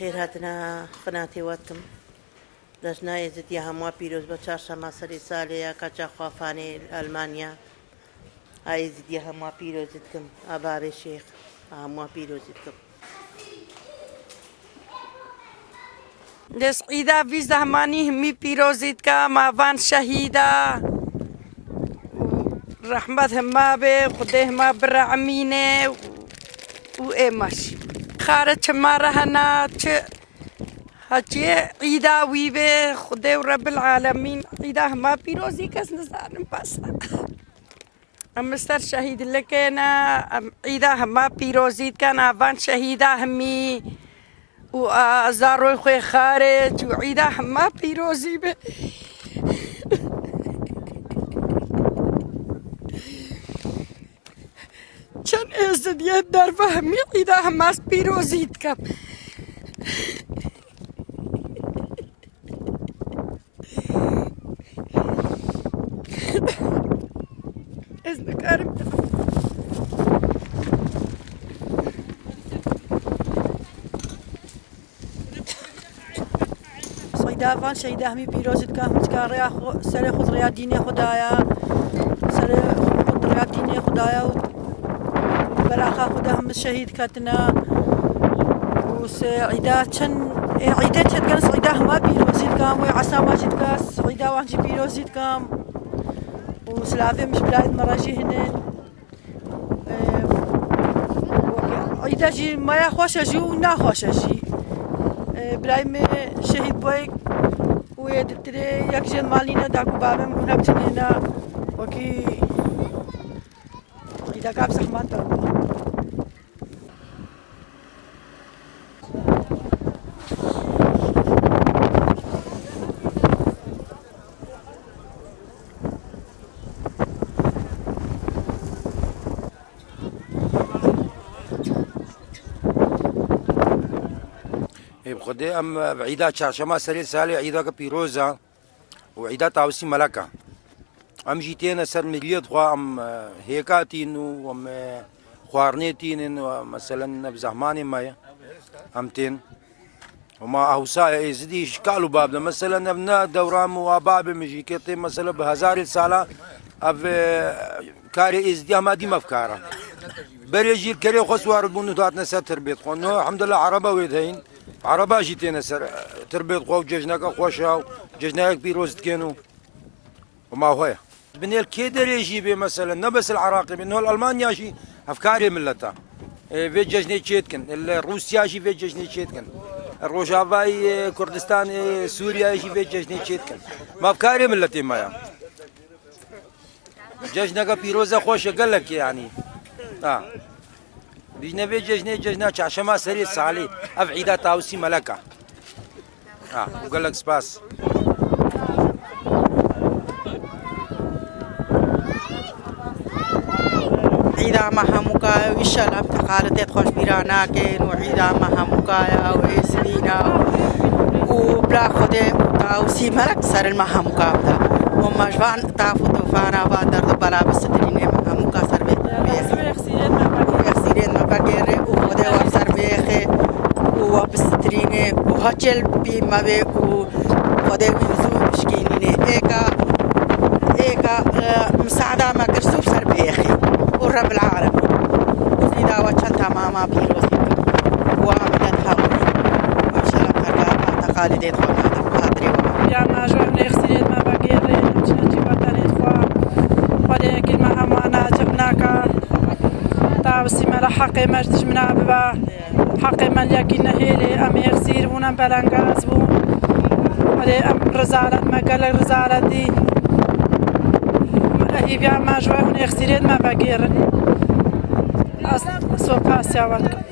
بخير هاتنا قناتي واتم لجنا يزيد يا هموا بيروز بچارشا ما سري ساليا كاچا خوافاني ألمانيا هاي يزيد يا هموا بيروز يتكم أباب الشيخ هموا بيروز يتكم دس عيدا في زهماني همي بيروزيت كا مافان شهيدا رحمة هما بي خده هما برعمينه وإيماش خارج مرة هنا هاتي عيدا ويبي خده ورب العالمين عيدا هما بيروزي كاس نزارن باسا مستر شهيد اللي كان عيدا هما بيروزيت كان افان شهيدا همي وزارو خوي خارج وعيدا هما بيروزي به كان ازد يدار فهمي عيدا هما بيروزيت كم إذنك أرم صيدا فان شيدا همي بيروزت كام تكاريا سر خود ريا ديني خدايا سر خود ريا ديني خدايا وبراخا خدا هم الشهيد كاتنا وسعيدا كان عيدا تكن صيدا هما بيروزت كام وعسى ماجد كاس صيدا وانجي بيروزت كام وسلافي مش بلايد مراجي هنا عيدا جي ما يخوش جو ناخوش جي برايم شهيد بويك ويدتري يكجن مالينا داكو بابم ونبتنينا وكي عيدا كاب زحمات بخدي ام عيدا شاشما سري سالي عيدا بيروزا وعيدا تاوسي ملكا ام جيتين سر مليت خوا ام هيكاتين وام خوارنيتين مثلا بزهماني ما امتين وما اوسا يزدي اشكالوا باب مثلا ابناء دوران واباب مجيكتي مثلا بهزار سالا اف كاري ازدي ما دي مفكاره بريجير كري خسوار بونو تاتنا تربيت خو الحمد لله عربه ويدهين عربا جيتينا سر تربيت قو ججناك خوشا ججناك بيروز كانوا وما هو بنيل كيدر يجيب مثلا نبس العراقي من هول المانيا شي افكاري ملتا في ججني تشيتكن روسيا شي في ججني تشيتكن الروجافاي كردستان سوريا شي في ججني تشيتكن ما افكاري ملتي ما ججناك بيروزا خوشا قال لك يعني بيجنا في ججنا عشما سري صالي اف عيدا تاوسي ملكا وقال لك سباس عيدا مهموكا وإن شاء الله بتقالت خوش بيرانا كين وعيدا مهموكا وإسلينا وبلا خده تاوسي ملك سر المهموكا بدا ومجوان تافو توفانا بادر بلا بستريني مهموكا سر يخسرين ما بقير وخده وابسر بيخي وابستريني وهجل بما بي وخده ويزو مشكينيني ايكا مساعدة ما كرسوب سر بيخي والرب العالمين وزيدا وچن تماما بيروزيك وعملت هاولي وإن شاء الله بخير تقاليدات خونا خاطري يا ما جوعنا يخسرين ما بقير نجي بطاني خوا كلمة أمانة جبناك تاوسي مالا حقي ما جمنا ببا حقي ما ليكينا هيلي أم يغزير ونا بلانغاز بو ولي أم رزالة ما قال رزالة دي هي بيا ما جوا هنا يغزيرين ما بقير سوقا سيواتكم